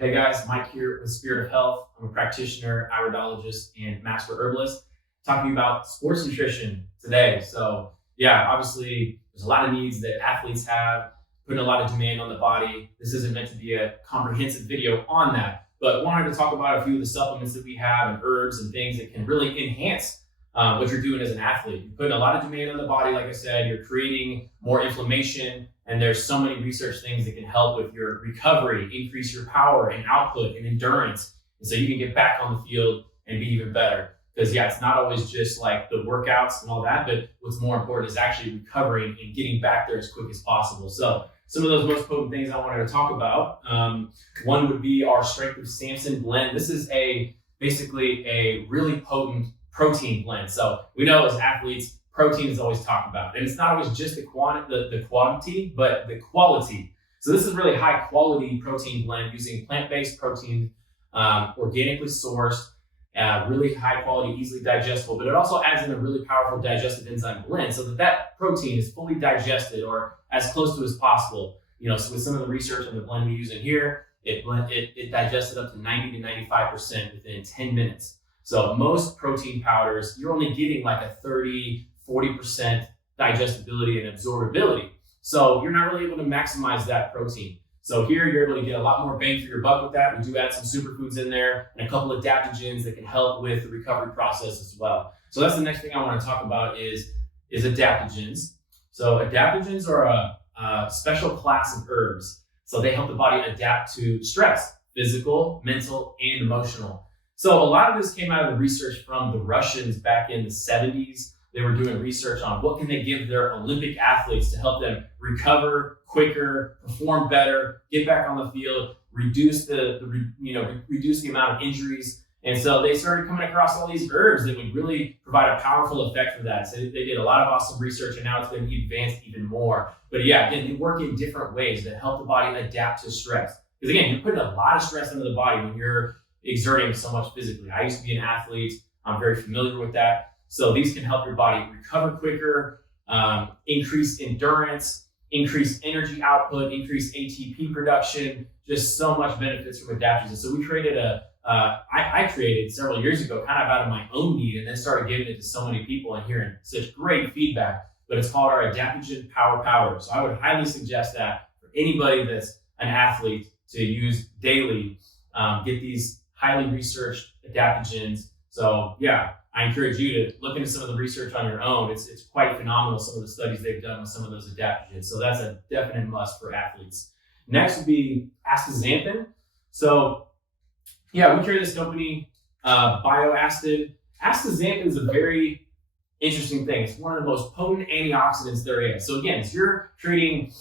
Hey guys, Mike here with Spirit of Health. I'm a practitioner, iridologist, and master herbalist, talking about sports nutrition today. So obviously there's a lot of needs that athletes have, putting a lot of demand on the body. This isn't meant to be a comprehensive video on that, but wanted to talk about a few of the supplements that we have and herbs and things that can really enhance what you're doing as an athlete. You're putting a lot of demand on the body, like I said, you're creating more inflammation, and there's so many research things that can help with your recovery, increase your power and output and endurance. And so you can get back on the field and be even better. Because it's not always just like the workouts and all that, but what's more important is actually recovering and getting back there as quick as possible. So some of those most potent things I wanted to talk about, one would be our Strength of Samson blend. This is basically a really potent protein blend. So we know as athletes, protein is always talked about, and it's not always just the quantity, but the quality. So this is really high quality protein blend using plant-based protein, organically sourced, really high quality, easily digestible, but it also adds in a really powerful digestive enzyme blend so that protein is fully digested or as close to as possible. So with some of the research on the blend we use in here, it digested up to 90 to 95% within 10 minutes. So most protein powders, you're only getting like a 40% digestibility and absorbability. So you're not really able to maximize that protein. So here you're able to get a lot more bang for your buck with that. We do add some superfoods in there and a couple of adaptogens that can help with the recovery process as well. So that's the next thing I want to talk about is adaptogens. So adaptogens are a special class of herbs. So they help the body adapt to stress, physical, mental, and emotional. So a lot of this came out of the research from the Russians back in the 70s. They were doing research on what can they give their Olympic athletes to help them recover quicker, perform better, get back on the field, reduce the amount of injuries. And so they started coming across all these herbs that would really provide a powerful effect for that. So they did a lot of awesome research, and now it's going to be advanced even more. But again, they work in different ways that help the body adapt to stress. Because again, you're putting a lot of stress into the body when you're exerting so much physically. I used to be an athlete. I'm very familiar with that. So these can help your body recover quicker, increase endurance, increase energy output, increase ATP production, just so much benefits from adaptogens. So we created I created several years ago, kind of out of my own need, and then started giving it to so many people and hearing such great feedback. But it's called our Adaptogen Power Powder. So I would highly suggest that for anybody that's an athlete to use daily, get these highly researched adaptogens. So I encourage you to look into some of the research on your own. It's quite phenomenal, some of the studies they've done with some of those adaptogens. So that's a definite must for athletes. Next would be astaxanthin. So we created this company, BioAstin. Astaxanthin is a very interesting thing. It's one of the most potent antioxidants there is. So again, as you're creating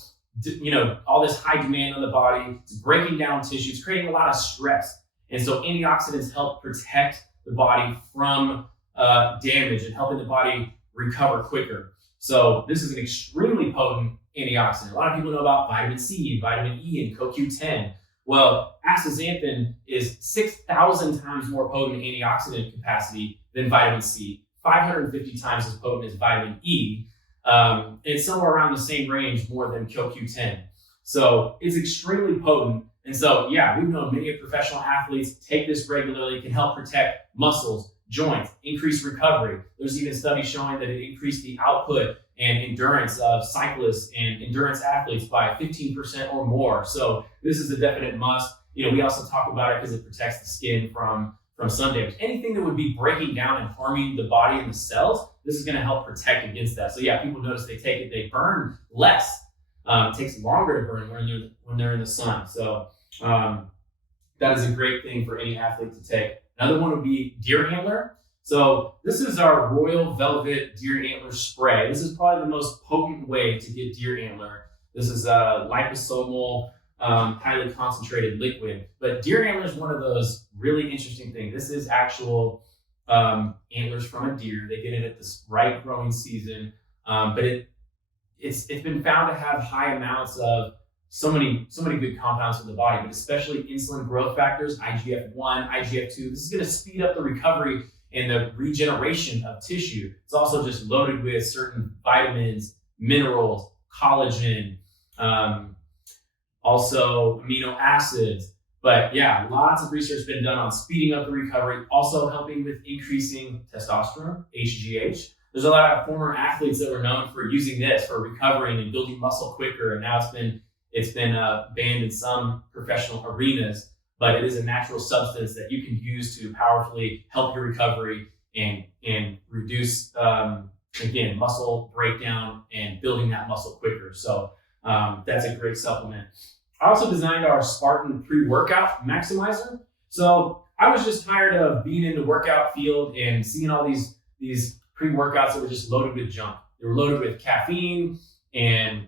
all this high demand on the body, it's breaking down tissue, it's creating a lot of stress. And so antioxidants help protect the body from damage and helping the body recover quicker. So this is an extremely potent antioxidant. A lot of people know about vitamin C, vitamin E, and CoQ10. Well, astaxanthin is 6,000 times more potent antioxidant capacity than vitamin C, 550 times as potent as vitamin E. And it's somewhere around the same range more than CoQ10. So it's extremely potent. And so, we've known many professional athletes take this regularly. It can help protect muscles, joints, increase recovery. There's even studies showing that it increased the output and endurance of cyclists and endurance athletes by 15% or more. So this is a definite must. We also talk about it because it protects the skin from sun damage. Anything that would be breaking down and harming the body and the cells, this is going to help protect against that. So people notice they take it, they burn less. It takes longer to burn when they're in the sun. So that is a great thing for any athlete to take. Another one would be deer antler. So this is our Royal Velvet Deer Antler Spray. This is probably the most potent way to get deer antler. This is a liposomal, highly concentrated liquid. But deer antler is one of those really interesting things. This is actual antlers from a deer. They get it at the right growing season, but it's been found to have high amounts of so many good compounds for the body, but especially insulin growth factors, IGF-1, IGF-2. This is going to speed up the recovery and the regeneration of tissue. It's also just loaded with certain vitamins, minerals, collagen, also amino acids, But yeah, lots of research been done on speeding up the recovery, also helping with increasing testosterone, HGH. There's a lot of former athletes that were known for using this for recovering and building muscle quicker, and now it's been banned in some professional arenas. But it is a natural substance that you can use to powerfully help your recovery and reduce again muscle breakdown and building that muscle quicker. So that's a great supplement. I also designed our Spartan pre-workout maximizer. So I was just tired of being in the workout field and seeing all these pre-workouts that were just loaded with junk. They were loaded with caffeine and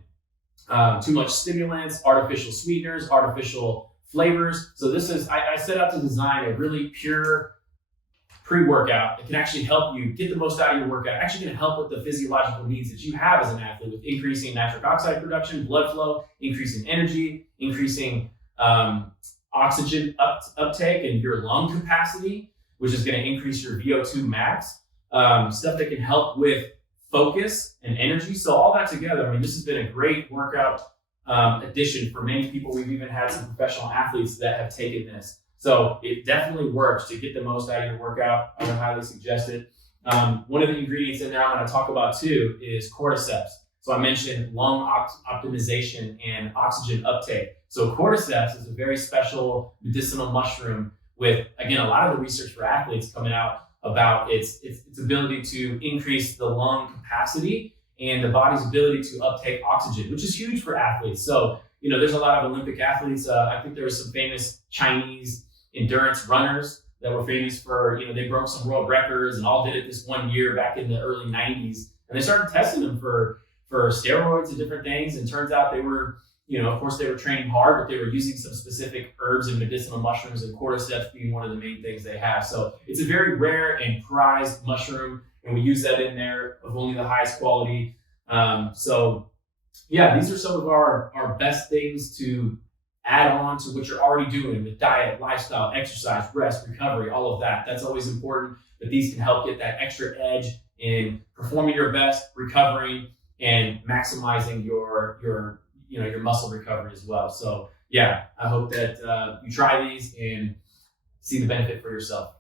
too much stimulants, artificial sweeteners, artificial flavors. So I set out to design a really pure pre-workout that can actually help you get the most out of your workout, actually going to help with the physiological needs that you have as an athlete with increasing nitric oxide production, blood flow, increasing energy, increasing oxygen uptake and your lung capacity, which is going to increase your VO2 max, stuff that can help with focus and energy. So all that together, I mean, this has been a great workout addition for many people. We've even had some professional athletes that have taken this. So it definitely works to get the most out of your workout. I would highly suggest it. One of the ingredients in there I'm going to talk about too is cordyceps. So I mentioned lung optimization and oxygen uptake. So cordyceps is a very special medicinal mushroom with, again, a lot of the research for athletes coming out about its ability to increase the lung capacity and the body's ability to uptake oxygen, which is huge for athletes. So, there's a lot of Olympic athletes. I think there were some famous Chinese endurance runners that were famous for, they broke some world records and all did it this one year back in the early 90s. And they started testing them for steroids and different things. And turns out they were, of course they were training hard, but they were using some specific herbs and medicinal mushrooms, and cordyceps being one of the main things they have. So it's a very rare and prized mushroom, and we use that in there of only the highest quality. So yeah, these are some of our best things to add on to what you're already doing with diet, lifestyle, exercise, rest, recovery, all of that. That's always important, but these can help get that extra edge in performing your best, recovering, and maximizing your muscle recovery as well. So yeah, I hope that you try these and see the benefit for yourself.